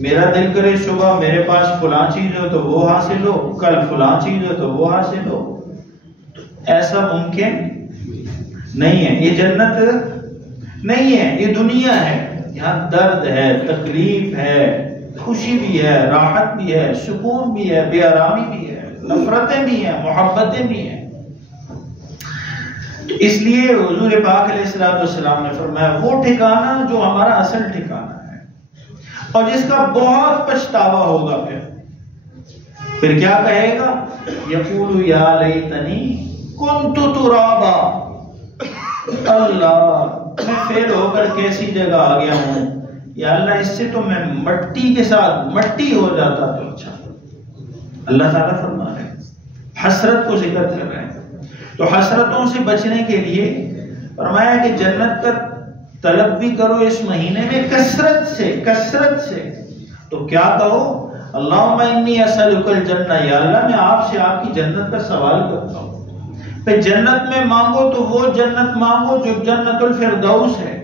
میرا دل کرے صبح میرے پاس فلاں چیز ہو تو وہ حاصل ہو، کل فلاں چیز ہو تو وہ حاصل ہو. ایسا ممکن نہیں ہے، یہ جنت نہیں ہے، یہ دنیا ہے۔ یہاں درد ہے، تکلیف ہے، خوشی بھی ہے، راحت بھی ہے، سکون بھی ہے، بے آرامی بھی ہے، نفرتیں بھی ہیں، محبتیں بھی ہیں۔ تو اس لیے حضور پاک علیہ السلام نے فرمایا وہ ٹھکانہ جو ہمارا اصل ٹھکانہ ہے اور جس کا بہت پچھتاوا ہوگا، پھر کیا کہے گا؟ یقول یا لیتنی کنت ترابا، اللہ میں فیل ہو کر کیسی جگہ آ گیا ہوں، یا اللہ اس سے تو میں مٹی کے ساتھ مٹی ہو جاتا تو اچھا۔ اللہ تعالیٰ فرما رہے ہیں، حسرت کو ذکر کر رہے ہیں۔ تو حسرتوں سے بچنے کے لیے فرمایا کہ جنت کا طلب بھی کرو اس مہینے میں کثرت سے۔ تو کیا کہو؟ اللہم انی اسألک الجنہ، یا اللہ میں آپ سے آپ کی جنت کا سوال کرتا ہوں۔ پھر جنت میں مانگو تو وہ جنت مانگو جو جنت الفردوس ہے،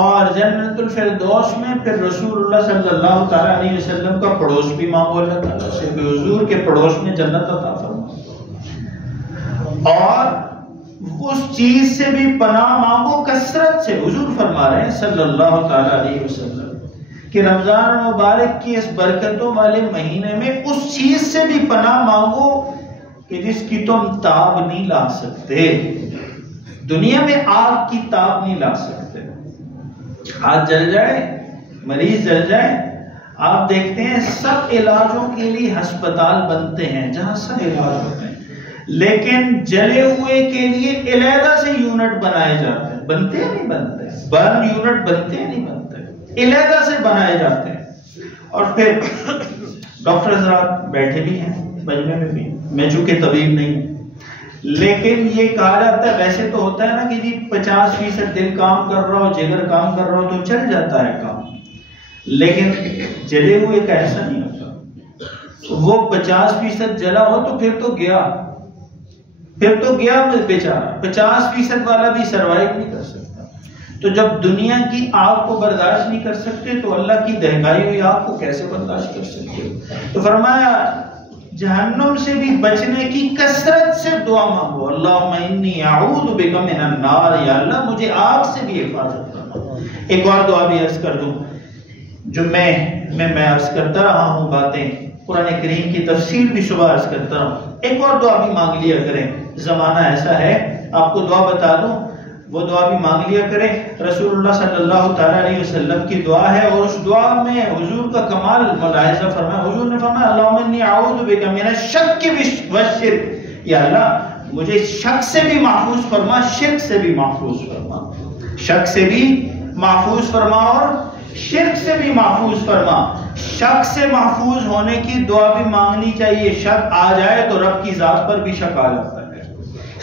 اور جنت الفردوس میں پھر رسول اللہ صلی اللہ تعالیٰ علیہ وسلم کا پڑوس بھی مانگو اللہ تعالیٰ سے، کہ حضور کے پڑوس میں جنت عطا فرما، اور اس چیز سے بھی پناہ مانگو کثرت سے۔ حضور فرما رہے ہیں صلی اللہ تعالیٰ علیہ وسلم کہ رمضان مبارک کی اس برکتوں والے مہینے میں اس چیز سے بھی پناہ مانگو کہ جس کی تم تاب نہیں لا سکتے، دنیا میں آگ کی تاب نہیں لا سکتے۔ آگ جل جائے، مریض جل جائے، آپ دیکھتے ہیں سب علاجوں کے لیے ہسپتال بنتے ہیں جہاں سب علاج ہوتے ہیں، لیکن جلے ہوئے کے لیے علیحدہ سے یونٹ بنائے جاتے ہیں، بنتے ہیں نہیں بنتے، برن یونٹ بنتے ہیں نہیں بنتے، علیحدہ سے بنائے جاتے ہیں۔ اور پھر ڈاکٹر حضرات بیٹھے بھی ہیں مجمع میں بھی، میں چونکہ طبیب نہیں ہوں، لیکن یہ کہا جاتا ہے، ویسے تو ہوتا ہے نا کہ جی 50% دل کام کر رہا ہو، جگر کام کر رہا ہو تو چل جاتا ہے کام، لیکن جلے ہوئے کا ایسا نہیں ہوتا۔ وہ 50% جلا ہو تو پھر تو گیا بیچارہ، 50% والا بھی سروائیو نہیں کر سکتا۔ تو جب دنیا کی آگ کو برداشت نہیں کر سکتے تو اللہ کی دہکائی ہوئی آگ کو کیسے برداشت کر سکتے؟ تو فرمایا جہنم سے بھی بچنے کی کثرت سے دعا مانگو، اللہم انی اعوذ بک من النار، یا اللہ مجھے آگ سے بھی حفاظت کرنا۔ ایک اور دعا بھی عرض کر دوں جو میں عرض کرتا رہا ہوں، باتیں قرآن کریم کی تفسیر بھی صبح عرض کرتا رہا ہوں، ایک اور دعا بھی مانگ لیا کریں، زمانہ ایسا ہے آپ کو دعا بتا دوں، وہ دعا بھی مانگ لیا کریں۔ رسول اللہ صلی اللہ تعالیٰ علیہ وسلم کی دعا ہے، اور اس دعا میں حضور کا کمال ملاحظہ فرمایا۔ حضور نے فرمایا اللہم انی اعوذ بک من الشک والشرک، یا اللہ مجھے شک سے بھی محفوظ فرما، شرک سے بھی محفوظ فرما، شک سے بھی محفوظ فرما اور شرک سے بھی محفوظ فرما۔ شک سے محفوظ ہونے کی دعا بھی مانگنی چاہیے۔ شک آ جائے تو رب کی ذات پر بھی شک آ جاتا ہے،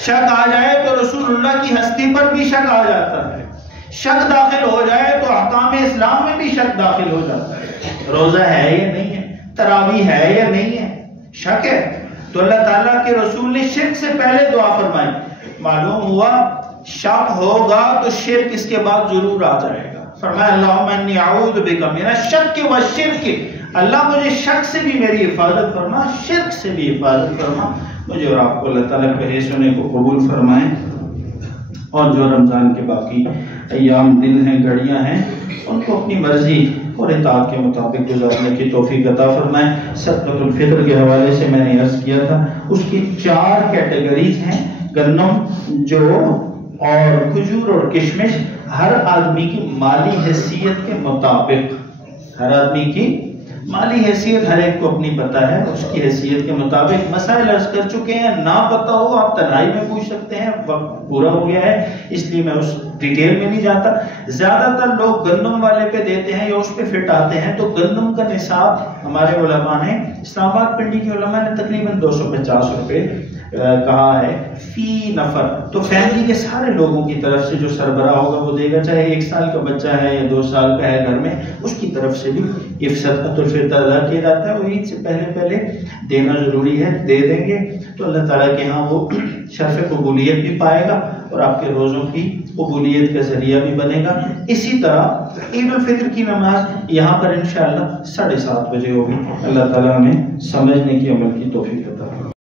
شک آ جائے تو رسول اللہ کی ہستی پر بھی شک آ جاتا ہے، شک داخل ہو جائے تو احکام اسلام میں بھی شک داخل ہو جاتا ہے، روزہ ہے یا نہیں ہے، تراویح ہے یا نہیں ہے، شک ہے۔ تو اللہ تعالیٰ کے رسول نے شرک سے پہلے دعا فرمائی، معلوم ہوا شک ہوگا تو شرک اس کے بعد ضرور آ جائے گا۔ فرمایا اللہم انی اعوذ بک من الشک والشرک، اللہ مجھے شک سے بھی میری حفاظت فرما، شرک سے بھی حفاظت فرما۔ مجھے اور آپ کو اللہ تعالیٰ کہے سنے کو قبول فرمائیں، اور جو رمضان کے باقی ایام دن ہیں، گھڑیاں ہیں، ان کو اپنی مرضی اور اطاعت کے مطابق گزارنے کی توفیق عطا فرمائیں۔ صدقۃ الفطر کے حوالے سے میں نے عرض کیا تھا، اس کی 4 کیٹیگریز ہیں، گندم، جو اور کھجور اور کشمش، ہر آدمی کی مالی حیثیت کے مطابق، ہر آدمی کی مالی حیثیت ہر ایک کو اپنی پتہ ہے، اس کی حیثیت کے مطابق مسائل عرض کر چکے ہیں، نہ پتہ ہو آپ تنہائی میں پوچھ سکتے ہیں، وقت پورا ہو گیا ہے اس لیے میں اس ڈیٹیل میں نہیں جاتا۔ زیادہ تر لوگ گندم والے پہ دیتے ہیں یا اس پہ فٹ آتے ہیں، تو گندم کا نصاب ہمارے علماء نے، اسلام آباد پنڈی کے علماء نے تقریباً 250 روپے کہا ہے فی نفر، تو فیملی کے سارے لوگوں کی طرف سے جو سربراہ ہوگا وہ دے گا، چاہے 1 سال کا بچہ ہے یا 2 سال کا ہے گھر میں، اس کی طرف سے بھی صدقۃ الفطر ادا کیا جاتا ہے۔ وہ عید سے پہلے دینا ضروری ہے، دے دیں گے تو اللہ تعالیٰ کے ہاں وہ شرف قبولیت بھی پائے گا اور آپ کے روزوں کی قبولیت کا ذریعہ بھی بنے گا۔ اسی طرح عید الفطر کی نماز یہاں پر انشاءاللہ 7:30 بجے ہوگی۔ اللہ تعالیٰ ہمیں سمجھنے کی، عمل کی توفیق عطا فرمائے۔